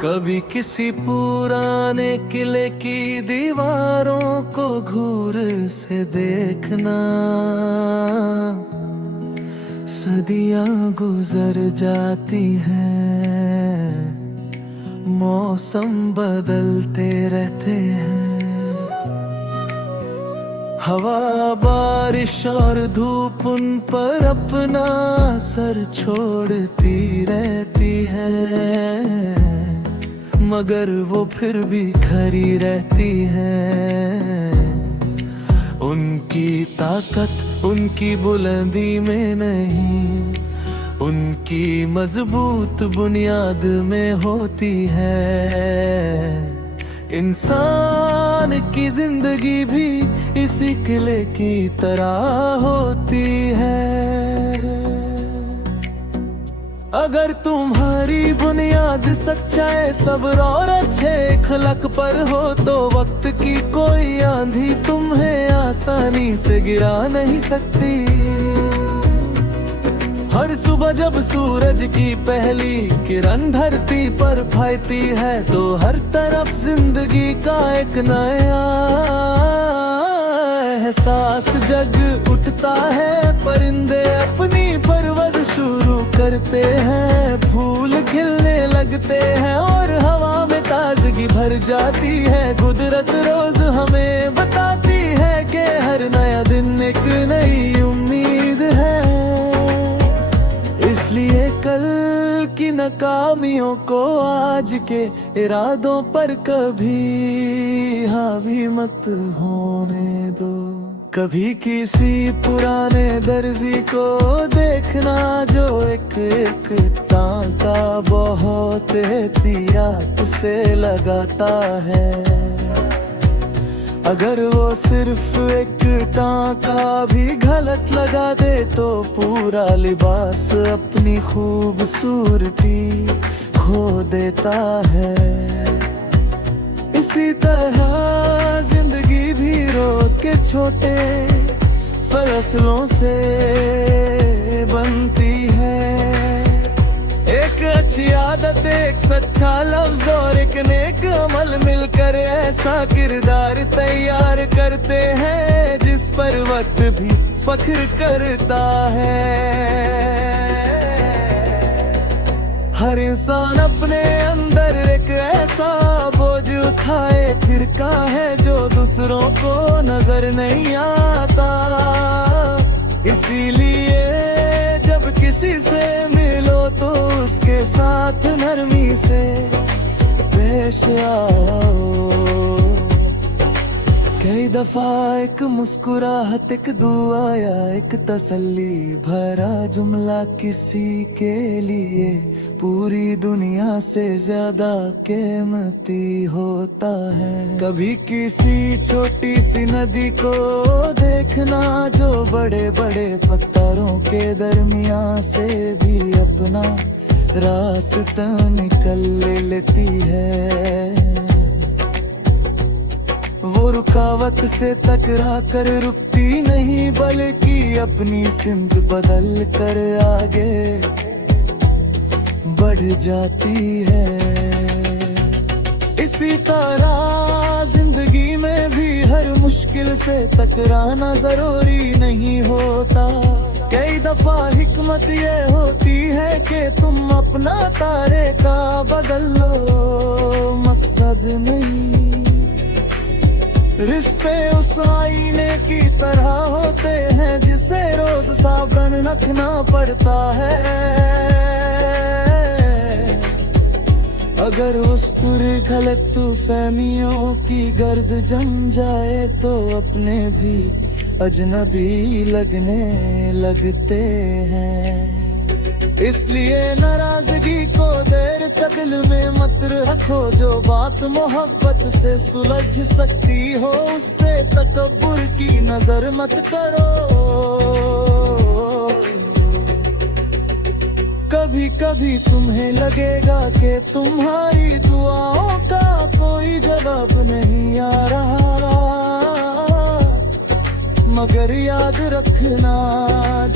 कभी किसी पुराने किले की दीवारों को घूर से देखना, सदियां गुजर जाती हैं, मौसम बदलते रहते हैं, हवा बारिश और धूप उन पर अपना असर छोड़ती रहती है, मगर वो फिर भी खड़ी रहती है। उनकी ताकत उनकी बुलंदी में नहीं, उनकी मजबूत बुनियाद में होती है। इंसान की जिंदगी भी इसी किले की तरह होती है। अगर तुम्हारी बुनियाद सच्चाई, सब्र और अच्छे अखलाक पर हो, तो वक्त की कोई आंधी तुम्हें आसानी से गिरा नहीं सकती। हर सुबह जब सूरज की पहली किरण धरती पर फैलती है, तो हर तरफ जिंदगी का एक नया एहसास जग उठता है। परिंदे अपनी परवरिश शुरू करते हैं, फूल खिलने लगते हैं और हवा में ताजगी भर जाती है। कुदरत रोज हमें बताती है कि हर नया दिन एक नई उम्मीद है। इसलिए कल की नाकामियों को आज के इरादों पर कभी हावी मत होने दो। कभी किसी पुराने दर्जी को देखना जो एक टांका बहुत एहतियात से लगाता है। अगर वो सिर्फ एक टांका भी गलत लगा दे, तो पूरा लिबास अपनी खूबसूरती खो देता है। इसी तरह जिंदगी भी रोज के छोटे फैसलों से बनती है। एक अच्छी आदत, एक सच्चा लफ्ज और एक नेक अमल मिलकर ऐसा किरदार तैयार करते हैं जिस पर वक्त भी फख्र करता है। हर इंसान अपने अंदर एक ऐसा बोझ उठाए फिरका है जो दूसरों को नजर नहीं आता। इसीलिए जब किसी से मिलो तो उसके साथ नरमी से पेश आओ। कई दफा एक मुस्कुराहट, एक दुआ या एक तसल्ली भरा जुमला किसी के लिए पूरी दुनिया से ज्यादा कीमती होता है। कभी किसी छोटी सी नदी को देखना जो बड़े बड़े पत्थरों के दरमियान से भी अपना रास्ता निकल लेती है। वो रुकावट से टकरा कर रुकती नहीं, बल्कि अपनी सिमत बदल कर आगे बढ़ जाती है। इसी तरह जिंदगी में भी हर मुश्किल से टकराना जरूरी नहीं होता। कई दफा हिकमत ये होती है कि तुम अपना तारे का बदल लो, मकसद नहीं। रिश्ते उस आईने की तरह होते हैं जिसे रोज साबुन रखना पड़ता है। अगर उस पर गलत फहमियों की गर्द जम जाए तो अपने भी अजनबी लगने लगते हैं। इसलिए नाराजगी को देर तक दिल में मत रखो। जो बात मोहब्बत से सुलझ सकती हो उससे तकब्बुर की नजर मत करो। कभी कभी तुम्हें लगेगा कि तुम्हारी दुआओं का कोई जवाब नहीं आ रहा, मगर याद रखना,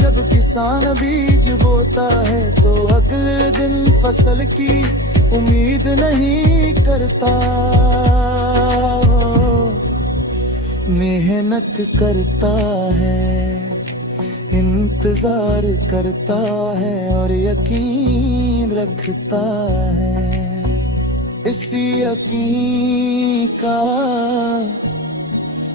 जब किसान बीज बोता है तो अगले दिन फसल की उम्मीद नहीं करता। मेहनत करता है, इंतजार करता है और यकीन रखता है। इसी यकीन का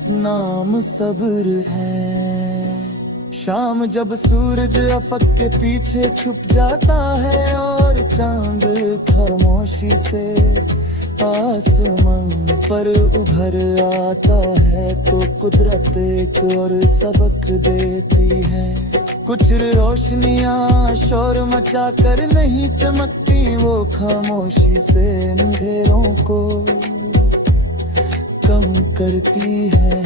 नाम सब्र है। शाम जब सूरज अफक के पीछे छुप जाता है और चांद खामोशी से आसमान पर उभर आता है, तो कुदरत एक और सबक देती है। कुछ रोशनियां शोर मचा कर नहीं चमकती, वो खामोशी से अंधेरों को कम करती है।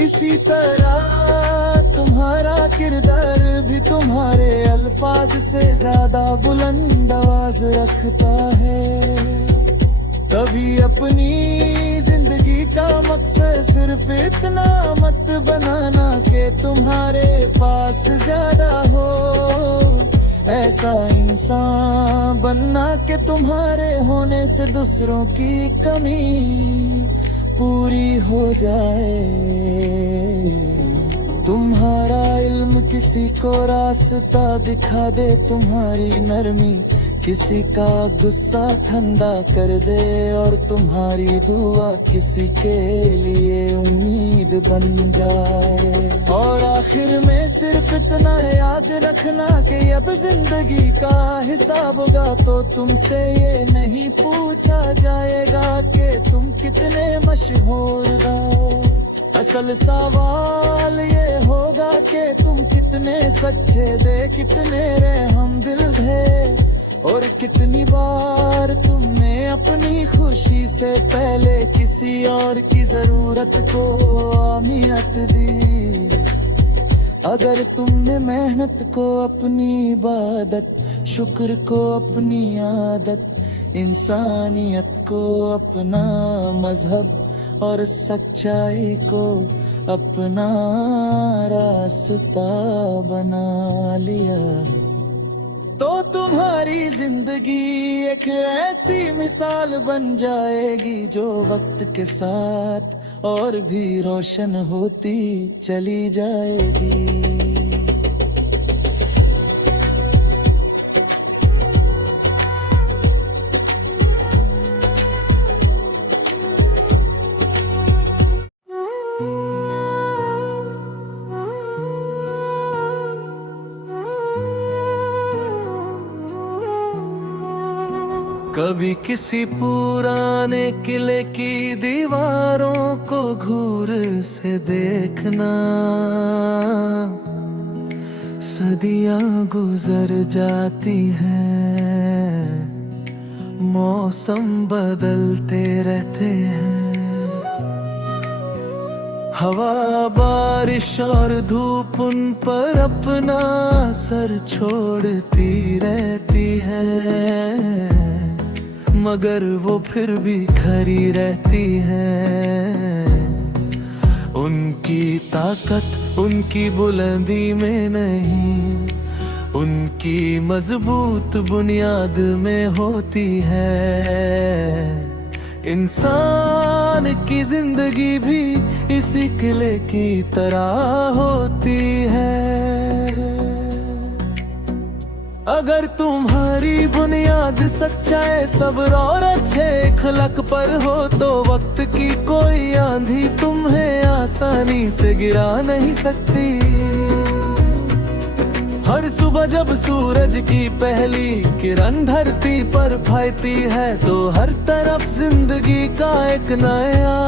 इसी तरह तुम्हारा किरदार भी तुम्हारे अल्फाज से ज्यादा बुलंद आवाज रखता है। कभी अपनी जिंदगी का मकसद सिर्फ इतना मत बनाना कि तुम्हारे पास ज्यादा हो। ऐसा इंसान बनना कि तुम्हारे होने से दूसरों की कमी पूरी हो जाए। तुम्हारा इल्म किसी को रास्ता दिखा दे, तुम्हारी नरमी किसी का गुस्सा ठंडा कर दे, और तुम्हारी दुआ किसी के लिए उम्मीद बन जाए। और आखिर में सिर्फ इतना याद रखना कि अब जिंदगी का हिसाब होगा तो तुमसे ये नहीं पूछा जाएगा कि तुम कितने मशहूर हो। असल सवाल ये होगा कि तुम कितने सच्चे थे, कितने रहमदिल थे, और कितनी बार तुमने अपनी खुशी से पहले किसी और की जरूरत को अहमियत दी। अगर तुमने मेहनत को अपनी इबादत, शुक्र को अपनी आदत, इंसानियत को अपना मजहब और सच्चाई को अपना रास्ता बना लिया, तो तुम्हारी जिंदगी एक ऐसी मिसाल बन जाएगी जो वक्त के साथ और भी रोशन होती चली जाएगी। कभी किसी पुराने किले की दीवारों को घूर से देखना, सदियां गुजर जाती हैं, मौसम बदलते रहते हैं, हवा बारिश और धूप उन पर अपना असर छोड़ती रहती है, मगर वो फिर भी खड़ी रहती है। उनकी ताकत उनकी बुलंदी में नहीं, उनकी मजबूत बुनियाद में होती है। इंसान की जिंदगी भी इसी किले की तरह होती है। अगर तुम्हारी बुनियाद सच्चाई, सब्र और अच्छे अखलाक पर हो, तो वक्त की कोई आंधी तुम्हें आसानी से गिरा नहीं सकती। हर सुबह जब सूरज की पहली किरण धरती पर फैलती है, तो हर तरफ जिंदगी का एक नया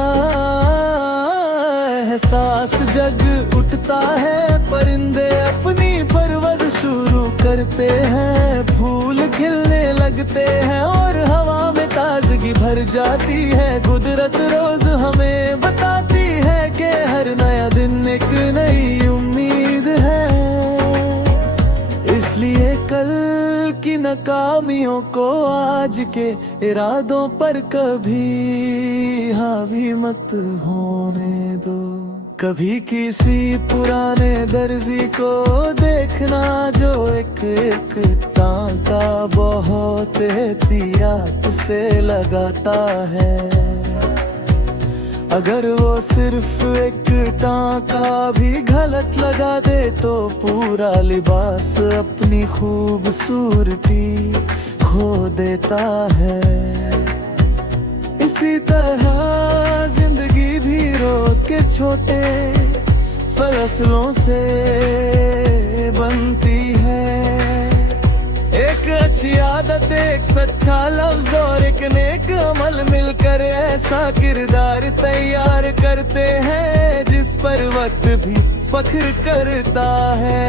एहसास जग उठता है। परिंदे अपनी परवरिश शुरू करते हैं, फूल खिलने लगते हैं और हवा में ताजगी भर जाती है। कुदरत रोज हमें बताती है कि हर नया दिन एक नई उम्मीद है। इसलिए कल की नाकामियों को आज के इरादों पर कभी हावी मत होने दो। कभी किसी पुराने दर्जी को देखना जो एक एक टांका बहुत एहतियात से लगाता है। अगर वो सिर्फ एक टांका भी गलत लगा दे तो पूरा लिबास अपनी खूबसूरती खो देता है। इसी तरह जिंदगी भी रोज के छोटे फैसलों से बनती है। एक अच्छी आदत, एक सच्चा लफ्ज और एक नेक अमल मिलकर ऐसा किरदार तैयार करते हैं जिस पर वक्त भी फख्र करता है।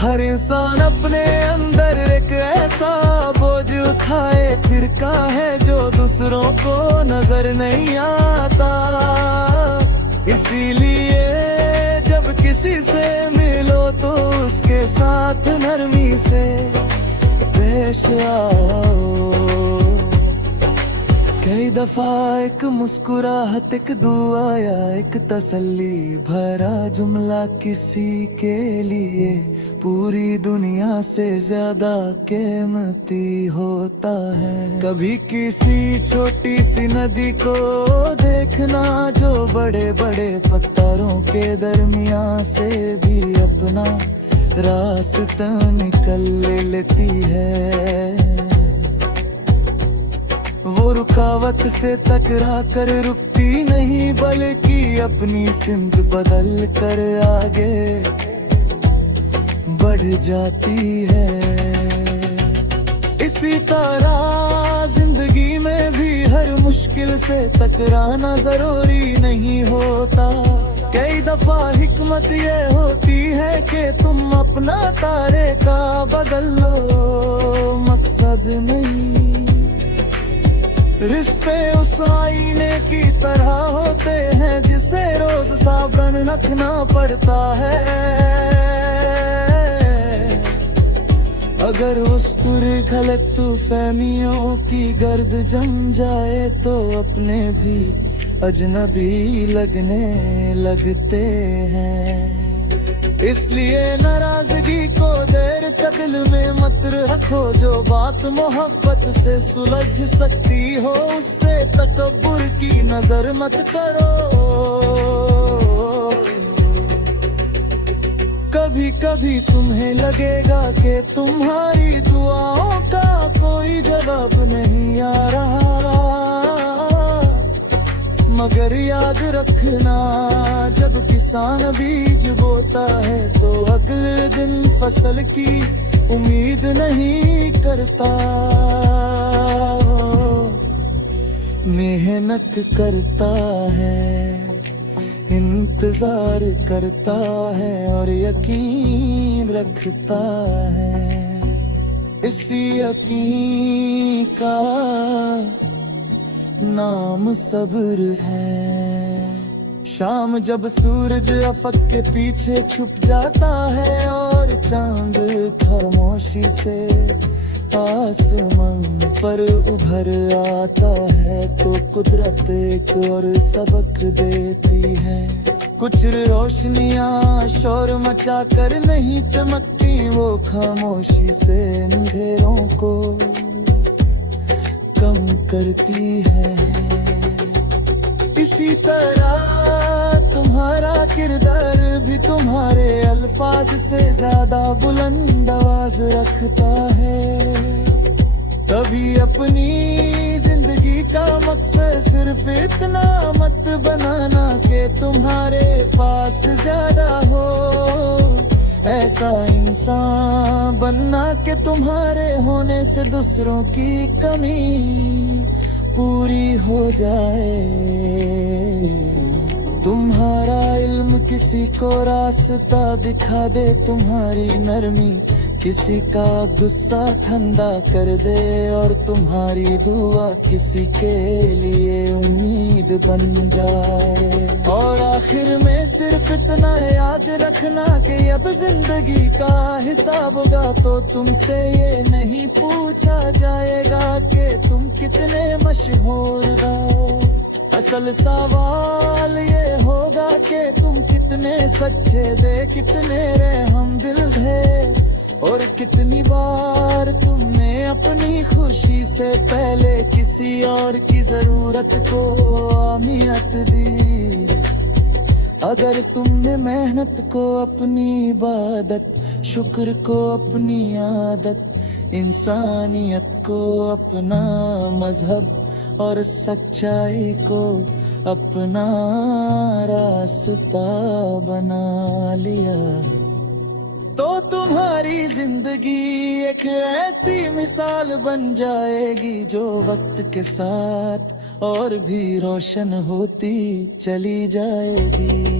हर इंसान अपने अंदर एक ऐसा बोझ उठाए फिरका है जो दूसरों को नजर नहीं आता। इसीलिए जब किसी से मिलो तो उसके साथ नरमी से पेश आओ। कई दफा एक मुस्कुराहट, एक दुआ या एक तसल्ली भरा जुमला किसी के लिए पूरी दुनिया से ज्यादा कीमती होता है। कभी किसी छोटी सी नदी को देखना जो बड़े बड़े पत्थरों के दरमियान से भी अपना रास्ता निकल लेती है। वो रुकावट से टकरा कर रुकती नहीं बल्कि अपनी सिमत बदल कर आगे बढ़ जाती है। इसी तरह जिंदगी में भी हर मुश्किल से टकराना जरूरी नहीं होता। कई दफा हिकमत ये होती है कि तुम अपना तारे का बदल लो, मकसद नहीं। रिश्ते उस आईने की तरह होते हैं जिसे रोज साबुन रखना पड़ता है। अगर उस पर गलत फहमियों की गर्द जम जाए तो अपने भी अजनबी लगने लगते हैं। इसलिए नाराजगी को देर तक दिल में मत रखो। जो बात मोहब्बत से सुलझ सकती हो उससे तकब्बुर की नजर मत करो। कभी कभी तुम्हें लगेगा कि तुम्हारी दुआओं का कोई जवाब नहीं आ रहा, मगर याद रखना जब किसान बीज बोता है तो अगले दिन फसल की उम्मीद नहीं करता। मेहनत करता है, इंतजार करता है और यकीन रखता है। इसी यकीन का नाम सब्र है। शाम जब सूरज अफक के पीछे छुप जाता है और चांद खामोशी से आसमान पर उभर आता है तो कुदरत एक और सबक देती है। कुछ रोशनियां शोर मचा कर नहीं चमकती, वो खामोशी से अंधेरों को कम करती है। इसी तरह तुम्हारा किरदार भी तुम्हारे अल्फाज से ज्यादा बुलंद आवाज रखता है। कभी अपनी जिंदगी का मकसद सिर्फ इतना मत बनाना कि तुम्हारे पास ज्यादा हो। ऐसा इंसान बनना कि तुम्हारे होने से दूसरों की कमी पूरी हो जाए। तुम्हारा इल्म किसी को रास्ता दिखा दे, तुम्हारी नरमी किसी का गुस्सा ठंडा कर दे और तुम्हारी दुआ किसी के लिए उम्मीद बन जाए। और आखिर में सिर्फ इतना याद रखना कि अब जिंदगी का हिसाब होगा तो तुमसे ये नहीं पूछा जाएगा कि तुम कितने मशहूर हो। बस असल सवाल ये होगा कि तुम कितने सच्चे थे, कितने रहम दिल थे, और कितनी बार तुमने अपनी खुशी से पहले किसी और की जरूरत को अहमियत दी। अगर तुमने मेहनत को अपनी इबादत, शुक्र को अपनी आदत, इंसानियत को अपना मजहब और सच्चाई को अपना रास्ता बना लिया, तो तुम्हारी जिंदगी एक ऐसी मिसाल बन जाएगी जो वक्त के साथ और भी रोशन होती चली जाएगी।